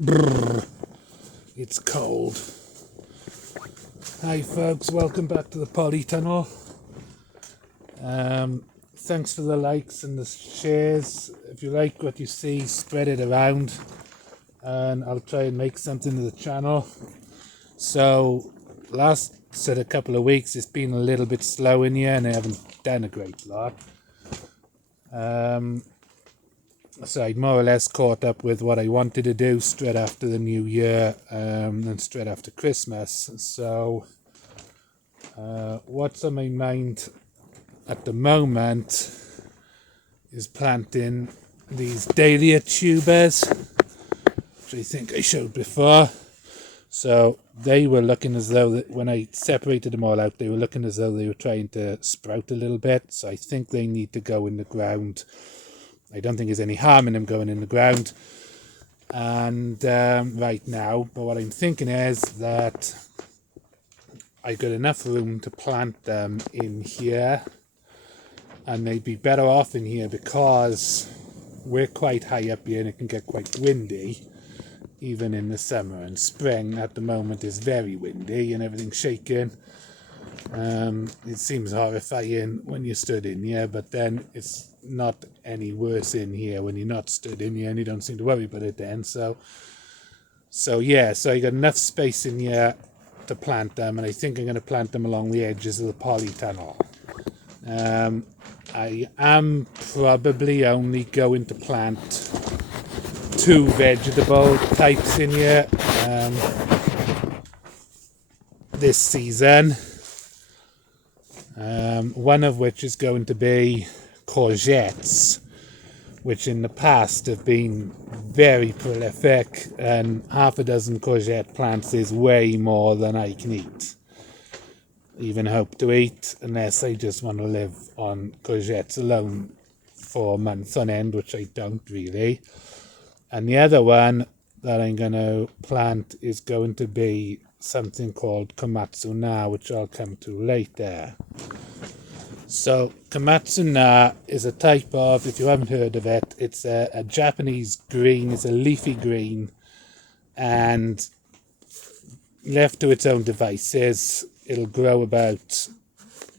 Brrr, it's cold. Hi folks, welcome back to the polytunnel. Thanks for the likes and the shares. If you like what you see, spread it around and I'll try and make something to the channel. So last sort of couple of weeks it's been a little bit slow in here and I haven't done a great lot. So I'd more or less caught up with what I wanted to do straight after the new year and straight after Christmas. So what's on my mind at the moment is planting these dahlia tubers, which I think I showed before. So they were looking as though that when I separated them all out, they were looking as though they were trying to sprout a little bit. So I think they need to go in the ground. I don't think there's any harm in them going in the ground and right now, but what I'm thinking is that I've got enough room to plant them in here, and they'd be better off in here because we're quite high up here and it can get quite windy even in the summer, and spring at the moment is very windy and everything's shaking. It seems horrifying when you stood in here, but then it's not any worse in here when you're not stood in here and you don't seem to worry about it then. So I got enough space in here to plant them, and I think I'm going to plant them along the edges of the polytunnel. I am probably only going to plant 2 vegetable types in here this season. One of which is going to be courgettes, which in the past have been very prolific, and half a dozen courgette plants is way more than I can eat, even hope to eat, unless I just want to live on courgettes alone for months on end, which I don't really. And the other one that I'm going to plant is going to be something called Komatsuna, which I'll come to later. So Komatsuna is a type of, if you haven't heard of it, it's a Japanese green, it's a leafy green, and left to its own devices, it'll grow about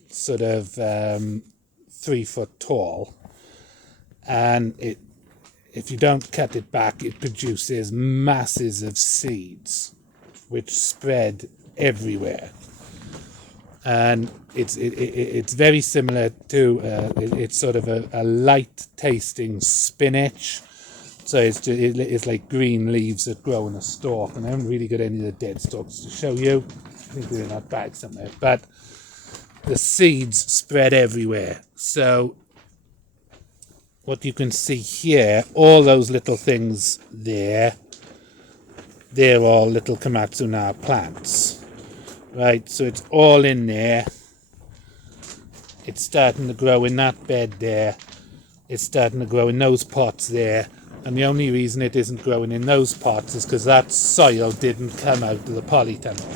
sort of 3 foot tall, and if you don't cut it back, it produces masses of seeds which spread everywhere. And it's very similar to it's sort of a light tasting spinach. So it's like green leaves that grow in a stalk, and I haven't really got any of the dead stalks to show you. I think they're in that bag somewhere, but the seeds spread everywhere. So what you can see here, all those little things there, they're all little Komatsuna plants, right? So it's all in there. It's starting to grow in that bed there. It's starting to grow in those pots there. And the only reason it isn't growing in those pots is because that soil didn't come out of the polytunnel.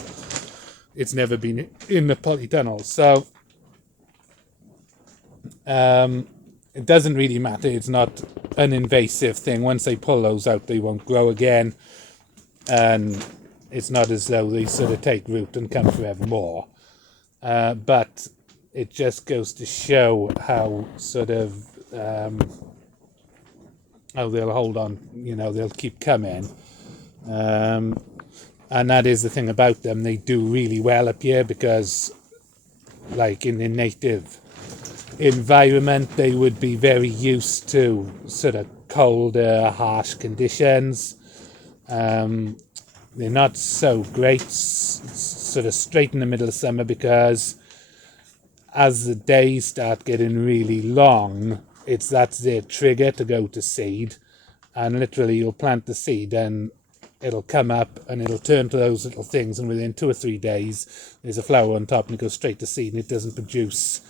It's never been in the polytunnel. So it doesn't really matter. It's not an invasive thing. Once they pull those out, they won't grow again. And it's not as though they sort of take root and come forevermore. But it just goes to show how sort of how they'll hold on, they'll keep coming. And that is the thing about them. They do really well up here because, like in the native environment, they would be very used to sort of colder, harsh conditions. They're not so great sort of straight in the middle of summer because as the days start getting really long, that's their trigger to go to seed, and literally you'll plant the seed and it'll come up and it'll turn to those little things, and within 2 or 3 days there's a flower on top and it goes straight to seed, and it doesn't produce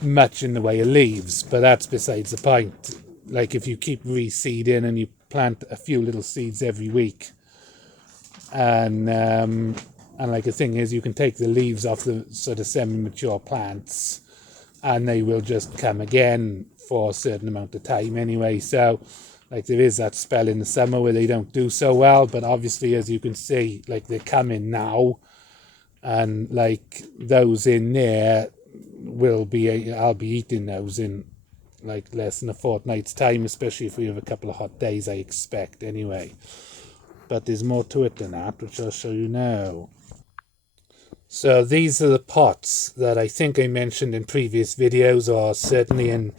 much in the way of leaves. But that's besides the point. Like if you keep reseeding and you plant a few little seeds every week, and like the thing is, you can take the leaves off the sort of semi-mature plants and they will just come again for a certain amount of time anyway. So Like there is that spell in the summer where they don't do so well, but obviously as you can see, like they're coming now, and like those in there I'll be eating those in like less than a fortnight's time, especially if we have a couple of hot days, I expect anyway. But there's more to it than that, which I'll show you now. So these are the pots that I think I mentioned in previous videos, or certainly in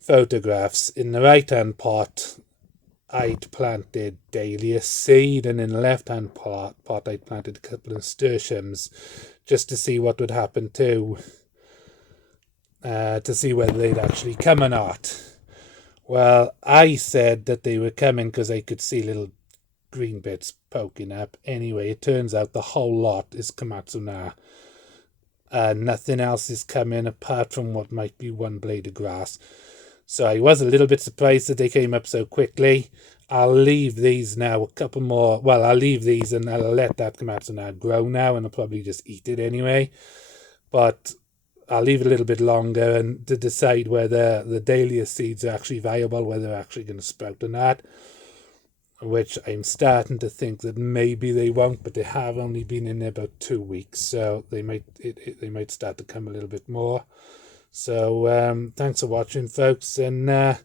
photographs. In the right hand pot I'd planted dahlia seed, and in the left hand pot I'd planted a couple of nasturtiums, just to see what would happen to see whether they'd actually come or not. Well, I said that they were coming because I could see little green bits poking up. Anyway, it turns out the whole lot is Komatsuna. Nothing else is coming apart from what might be one blade of grass. So I was a little bit surprised that they came up so quickly. I'll leave these now a couple more. Well, I'll leave these and I'll let that Komatsuna grow now, and I'll probably just eat it anyway. But I'll leave it a little bit longer and to decide whether the dahlia seeds are actually viable, whether they're actually going to sprout or not. Which I'm starting to think that maybe they won't, but they have only been in there about 2 weeks, so they might start to come a little bit more. So thanks for watching, folks, and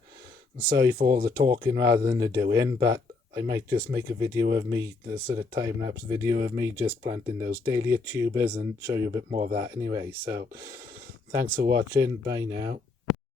sorry for all the talking rather than the doing, but I might just make a video of me, a sort of time-lapse video of me just planting those dahlia tubers, and show you a bit more of that anyway. So thanks for watching. Bye now.